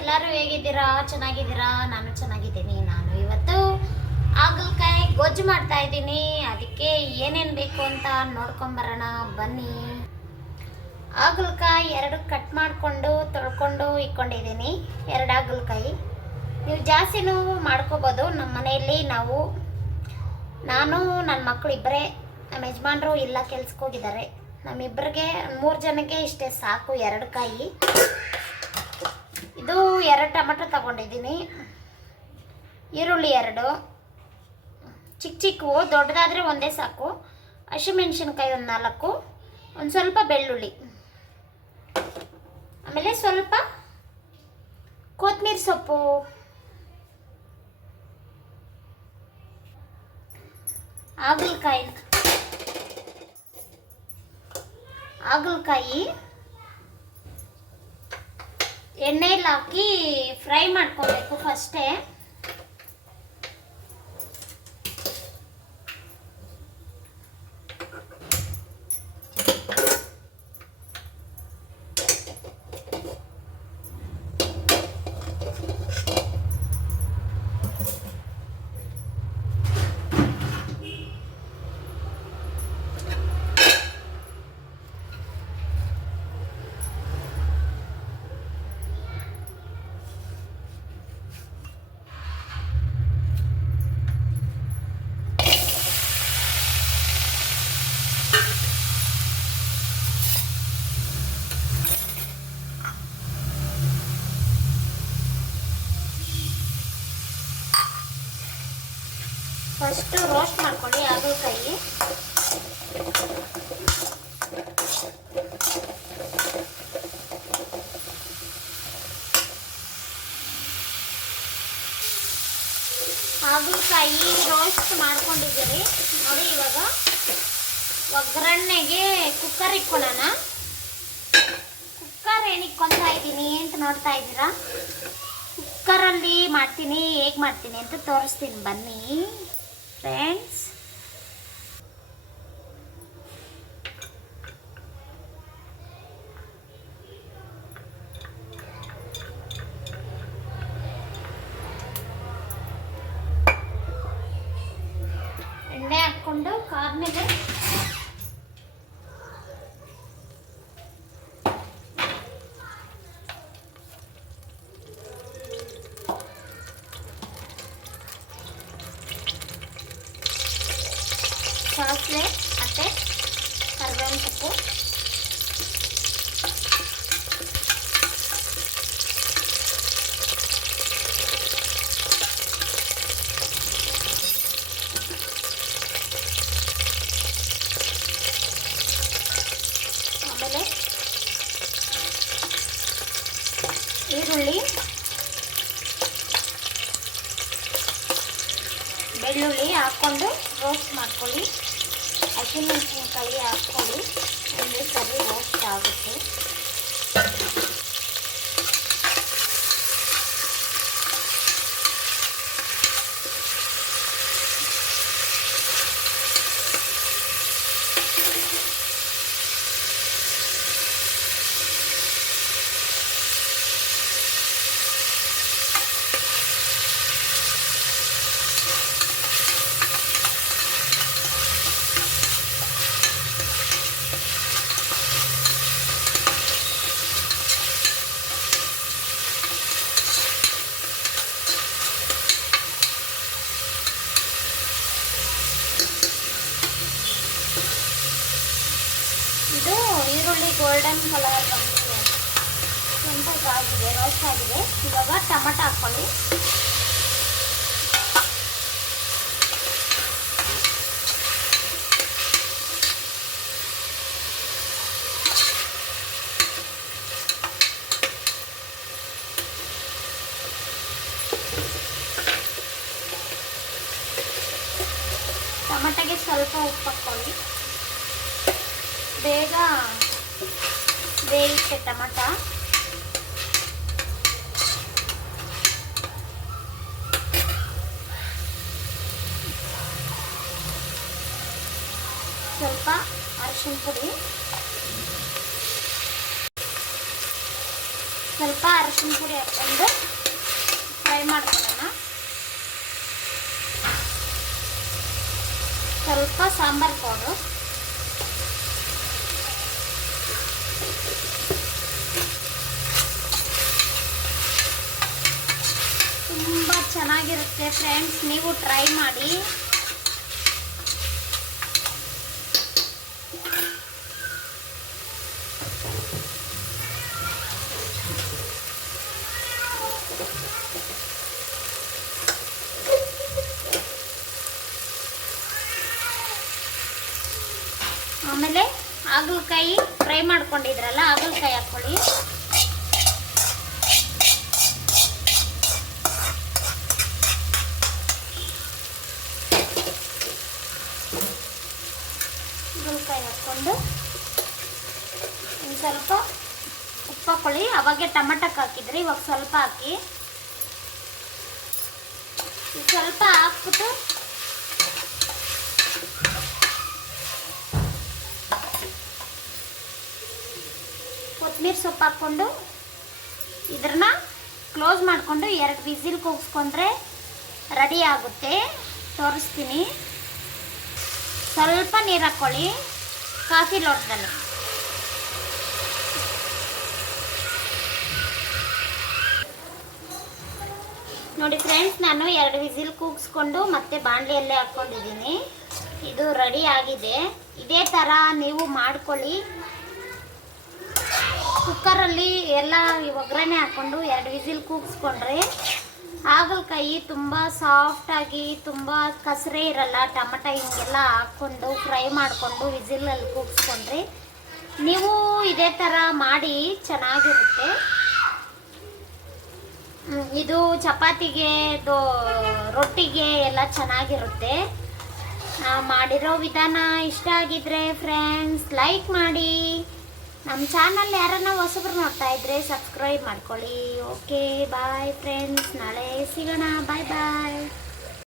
ಎಲ್ಲರೂ ಹೇಗಿದ್ದೀರಾ? ಚೆನ್ನಾಗಿದ್ದೀರಾ? ನಾನು ಚೆನ್ನಾಗಿದ್ದೀನಿ. ನಾನು ಇವತ್ತು ಹಾಗಲಕಾಯಿ ಗೊಜ್ಜು ಮಾಡ್ತಾ ಇದ್ದೀನಿ. ಅದಕ್ಕೆ ಏನೇನು ಬೇಕು ಅಂತ ನೋಡ್ಕೊಂಬರೋಣ ಬನ್ನಿ. ಹಾಗಲಕಾಯಿ 2 ಕಟ್ ಮಾಡಿಕೊಂಡು ತೊಳ್ಕೊಂಡು ಇಟ್ಕೊಂಡಿದ್ದೀನಿ. 2 ಹಾಗಲಕಾಯಿ. ನೀವು ಜಾಸ್ತಿನೂ ಮಾಡ್ಕೋಬೋದು. ನಮ್ಮ ಮನೆಯಲ್ಲಿ ನಾನು ನನ್ನ ಮಕ್ಕಳು ಇಬ್ಬರೇ, ನಮ್ಮ ಯಜಮಾನರು ಇಲ್ಲ ಕೆಲ್ಸಕ್ಕೆ ಹೋಗಿದ್ದಾರೆ. ನಮ್ಮಿಬ್ಬರಿಗೆ 3 ಜನಕ್ಕೆ ಇಷ್ಟೇ ಸಾಕು 2 ಕಾಯಿ. ಇದು 2 ಟೊಮೆಟೊ ತಗೊಂಡಿದ್ದೀನಿ. ಈರುಳ್ಳಿ 2 ಚಿಕ್ಕವು, ದೊಡ್ಡದಾದರೆ ಒಂದೇ ಸಾಕು. ಹಸಿಮೆಣಸಿನ್ಕಾಯಿ 4, ಒಂದು ಸ್ವಲ್ಪ ಬೆಳ್ಳುಳ್ಳಿ, ಆಮೇಲೆ ಸ್ವಲ್ಪ ಕೊತ್ತಂಬರಿ ಸೊಪ್ಪು, ಹಾಗಲಕಾಯಿ ಎಣ್ಣೆಯಲ್ಲಿ ಹಾಕಿ ಫ್ರೈ ಮಾಡ್ಕೊಬೇಕು ಫಸ್ಟೇ. ಫಸ್ಟು ರೋಸ್ಟ್ ಮಾಡ್ಕೊಳ್ಳಿ ಹಾಗಲಕಾಯಿ. ಹಾಗಲಕಾಯಿ ರೋಸ್ಟ್ ಮಾಡ್ಕೊಂಡಿದ್ದೀರಿ ನೋಡಿ. ಇವಾಗ ಒಗ್ಗರಣೆಗೆ ಕುಕ್ಕರ್ ಇಟ್ಕೊಳ್ಳೋಣ. ಕುಕ್ಕರ್ ಏನು ಇಟ್ಕೊತಾ ಇದ್ದೀನಿ ಅಂತ ನೋಡ್ತಾ ಇದ್ದೀರಾ? ಕುಕ್ಕರಲ್ಲಿ ಮಾಡ್ತೀನಿ, ಹೇಗೆ ಮಾಡ್ತೀನಿ ಅಂತ ತೋರಿಸ್ತೀನಿ ಬನ್ನಿ ಫ್ರೆಂಡ್ಸ್. ಎಣ್ಣೆ ಹಾಕ್ಕೊಂಡು ಕಾದ್ಮೇಲೆ ಸಾಸಿವೆ ಮತ್ತು ಕರಿಬೇವಿನ ಸೊಪ್ಪು, ಆಮೇಲೆ ಈರುಳ್ಳಿ, ಬೆಳ್ಳುಳ್ಳಿ ಹಾಕ್ಕೊಂಡು ರೋಸ್ಟ್ ಮಾಡ್ಕೊಳ್ಳಿ. ಹಸಿಮೆಣಸಿನ್ಕಾಯಿ ಹಾಕ್ಕೊಳ್ಳಿ. ಒಂದು ಸರಿ ರೋಸ್ಟ್ ಆಗುತ್ತೆ. ಇದು ಈರುಳ್ಳಿ ಗೋಲ್ಡನ್ ಕಲರ್ ಬಂದಿದೆ, ಕೆಂಪಗಾಗಿದೆ, ರೋಸ್ಟ್ ಆಗಿದೆ. ಇವಾಗ ಟೊಮೆಟೊ ಹಾಕ್ಕೊಳ್ಳಿ. ಟೊಮೆಟೊಗೆ ಸ್ವಲ್ಪ ಉಪ್ಪು ಹಾಕ್ಕೊಳ್ಳಿ. ಬೇಗ ಬೇಯುತ್ತೆ ಟೊಮೆಟೊ. ಸ್ವಲ್ಪ ಅರಿಶಿನ ಪುಡಿ, ಸ್ವಲ್ಪ ಅರಶಿನ ಪುಡಿ ಹಾಕ್ಕೊಂಡು ಫ್ರೈ ಮಾಡ್ಕೊಳ್ಳೋಣ. ಸ್ವಲ್ಪ ಸಾಂಬಾರು ಪೌಡ್ರು, ತುಂಬ ಚೆನ್ನಾಗಿರುತ್ತೆ ಫ್ರೆಂಡ್ಸ್, ನೀವು ಟ್ರೈ ಮಾಡಿ. ಆಮೇಲೆ ಹಾಗಲಕಾಯಿ ಫ್ರೈ ಮಾಡ್ಕೊಂಡಿದ್ರಲ್ಲ, ಹಾಗಲಕಾಯಿ ಹಾಕ್ಕೊಳ್ಳಿ. ಹಾಗಲಕಾಯಿ ಹಾಕ್ಕೊಂಡು ಒಂದು ಸ್ವಲ್ಪ ಉಪ್ಪು ಹಾಕ್ಕೊಳ್ಳಿ. ಅವಾಗೆ ಟೊಮಟಕ್ಕೆ ಹಾಕಿದ್ರಿ, ಇವಾಗ ಸ್ವಲ್ಪ ಹಾಕಿ. ಸ್ವಲ್ಪ ಹಾಕ್ಬಿಟ್ಟು ಕೊತ್ತಂಬರಿ ಸೊಪ್ಪು ಹಾಕ್ಕೊಂಡು ಇದನ್ನ ಕ್ಲೋಸ್ ಮಾಡಿಕೊಂಡು 2 ವಿಸಿಲ್ ಕೂಗಿಸ್ಕೊಂಡ್ರೆ ರೆಡಿ ಆಗುತ್ತೆ. ತೋರಿಸ್ತೀನಿ. ಸ್ವಲ್ಪ ನೀರು ಹಾಕ್ಕೊಳ್ಳಿ, ಕಾಫಿ ಲೋಟದಲ್ಲಿ. ನೋಡಿ ಫ್ರೆಂಡ್ಸ್, ನಾನು 2 ವಿಸಿಲ್ ಕೂಗಿಸ್ಕೊಂಡು ಮತ್ತೆ ಬಾಣಲಿಯಲ್ಲೇ ಹಾಕ್ಕೊಂಡಿದ್ದೀನಿ. ಇದು ರೆಡಿ ಆಗಿದೆ. ಇದೇ ಥರ ನೀವು ಮಾಡ್ಕೊಳ್ಳಿ. ಕುಕ್ಕರಲ್ಲಿ ಎಲ್ಲ ಒಗ್ಗರಣೆ ಹಾಕ್ಕೊಂಡು 2 ವಿಸಿಲ್ ಕೂಗಿಸ್ಕೊಂಡ್ರೆ ಹಾಗಲಕಾಯಿ ತುಂಬ ಸಾಫ್ಟಾಗಿ, ತುಂಬ ಕಸರೆ ಇರಲ್ಲ. ಟೊಮಟ ಹಿಂಗೆಲ್ಲ ಹಾಕ್ಕೊಂಡು ಫ್ರೈ ಮಾಡಿಕೊಂಡು ವಿಸಿಲಲ್ಲಿ ಕೂಗಿಸ್ಕೊಂಡ್ರೆ ನೀವು ಇದೇ ಥರ ಮಾಡಿ ಚೆನ್ನಾಗಿರುತ್ತೆ. ಇದು ಚಪಾತಿಗೆ, ರೊಟ್ಟಿಗೆ ಎಲ್ಲ ಚೆನ್ನಾಗಿರುತ್ತೆ. ಮಾಡಿರೋ ವಿಧಾನ ಇಷ್ಟ ಆಗಿದ್ರೆ ಫ್ರೆಂಡ್ಸ್ ಲೈಕ್ ಮಾಡಿ. ನಮ್ಮ ಚಾನಲ್ ಯಾರನ್ನ ಹೊಸಬ್ರು ನೋಡ್ತಾ ಇದ್ರೆ ಸಬ್ಸ್ಕ್ರೈಬ್ ಮಾಡ್ಕೊಳ್ಳಿ. ಓಕೆ ಬಾಯ್ ಫ್ರೆಂಡ್ಸ್, ನಾಳೆ ಸಿಗೋಣ. ಬಾಯ್ ಬಾಯ್.